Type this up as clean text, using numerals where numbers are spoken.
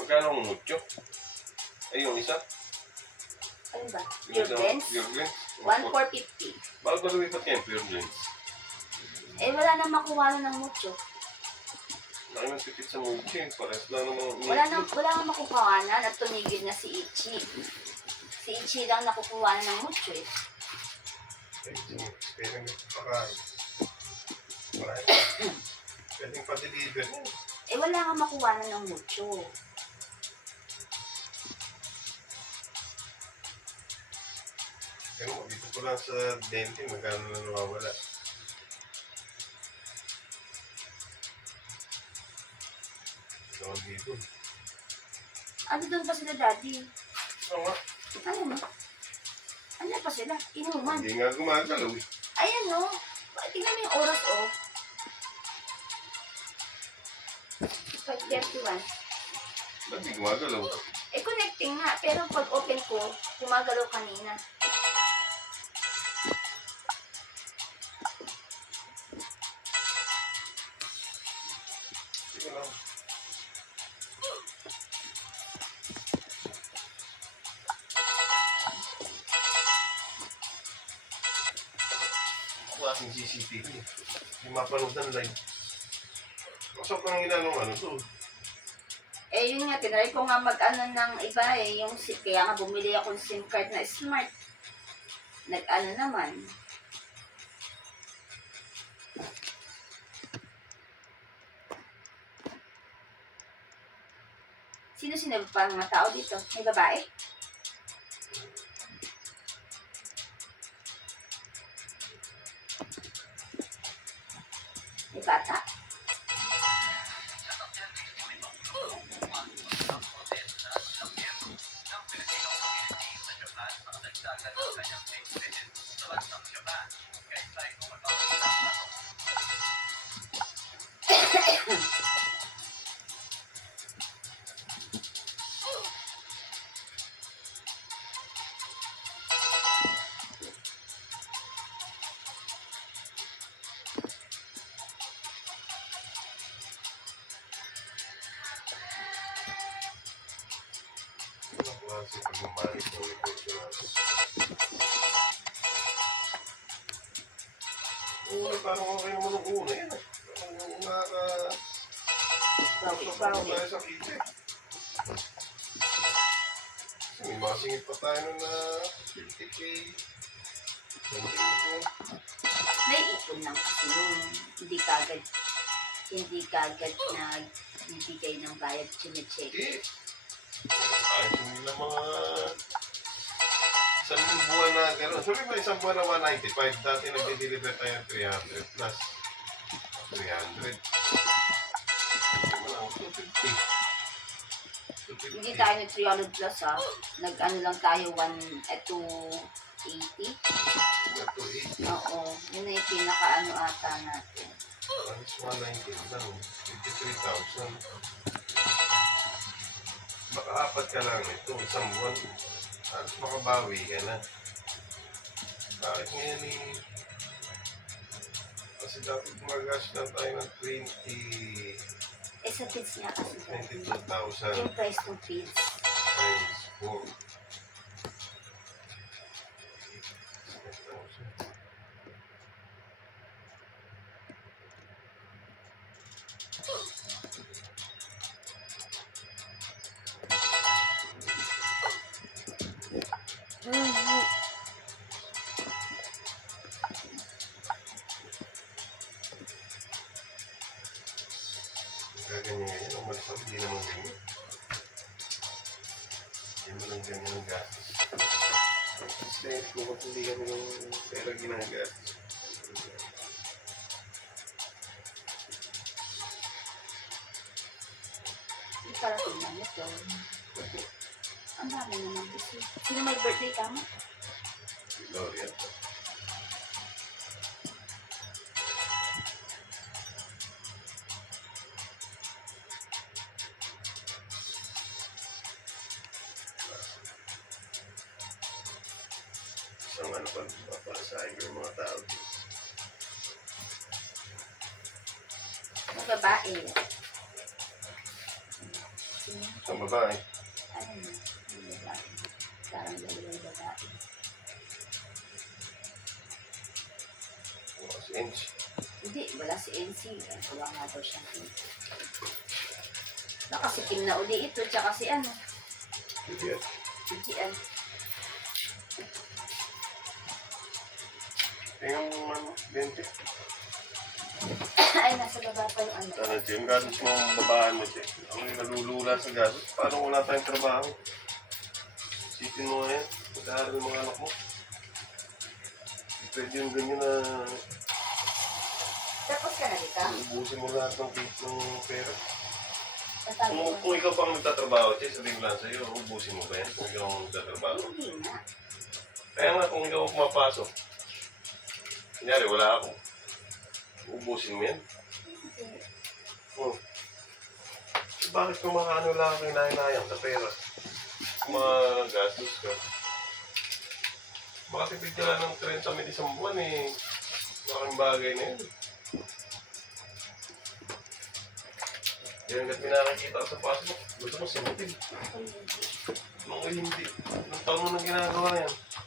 Magkano ang mucho? Ay, yung isa? Ano ba? Yung Pure isang blends? Pure blends? 1,450. Bakit ba lumipat kayo pure blends? Eh, wala nang makuha ng mucho. Laki ng tipid sa mucho eh. Pares lang naman. Wala nang makukuhanan at tumigil na si Ichi. Si Ichi lang nakukuha ng mucho eh. Ay, experiment pa kain. Wala eh. Pwedeng pa-deliver yun. Eh, wala kang makuha ng mucho. Pero dito ko lang sa dente, magkano na nawawala. Ito dito. Ano doon pa sila, Daddy? Oo nga. Ano mo? Ano pa sila? Inuman. Hindi nga gumagalaw eh. Ayan o. Tingnan mo yung oras o. 5:31. Ba't di gumagalaw? Eh, connecting nga. Pero pag open ko, gumagalaw kanina. Sige lang. Ako aking CCTV. Hindi mapanood ng live. Masok ang inanong ano to. Eh, yun nga. Tinry ko nga mag-ano ng iba eh. Yung, kaya nga bumili ako ng SIM card na smart. Nag-ano naman. Sino pa ang mga tao dito? May babae? May bata? Ano klase pag-umalik ng negosyo natin? Oo, parang okay naman ang una yan eh. Parang nakaka-pasok tayo sa kita eh. Kasi may masingit pa tayo nun na 50K. May ipon lang kasi yung hindi kagad nagbibigay ng bayad, chinecheck. Eh, ayos yung nila mga isang buwan na gano'n. Sabi ba isang buwan na 195, dati nag-deliver tayo ng 300 plus 300. Walang 250. Hindi tayo nag 300 plus ha. Nag-ano lang tayo 280. 280. Oo. Yun na yung pinaka-ano ata natin. Alas 190 lang. 53,000. Baka apat ka lang ito. Isang buwan. Alas makabawi ka na. Bakit ngayon eh? Kasi dapat gumagas lang tayo ng 20... Eh sa feeds niya kasi dati. 22,000 Yung price ng feeds. times 4. Gaganyan yan. Umalis ako. Hindi naman ganyan. Hindi mo lang ganyan ang gastos. Kasi kung hindi kami ng pera ginagastos. Parating lang ito. Ang dami naman kasi. Sino may birthday ka mo? Si Gloria. Isang ano pa para sa akin yung mga tao. Ang babae. Si Sa babae. Ano na, yung babae. Parang dalawang babae. Mga si Ench. Hindi, wala si NC. Wala nga daw siyang NC. Nakasikim na uli ito, tsaka si ano, Sige. GGL. Tingnan mo man, 20. Ay, nasa baba pa yung ano. Sana, Jim, gasos mo ang babaan mo, Jim. Ang nalulula sa gasos. Paano wala tayong trabaho? Isipin mo nga yan. Mag-aaral yung mga anak mo. Pwede yung ganyan na Tapos ka na dito? ubusin mo lahat ng pera. Tatawag ko. Kung ikaw pang nagtatrabaho, Jim, sabihin ko lang sa'yo, ubusin mo ba yan kung ikaw ang nagtatrabaho? Hindi nga. Kaya nga kung ikaw pumapasok, kunyari wala ako, ubusin mo yan. Hindi. Oh. Bakit kung makaano lang ang hinahinayang sa pera? Kung gastos ka. Makatipid ka lang ng 30 mil isang buwan eh. Malaking bagay na yun. Yan hanggat pinakikita ka sa pasok, gusto mo simutin. Ako hindi. Mga hindi. Anong taon mo nang ginagawa yan?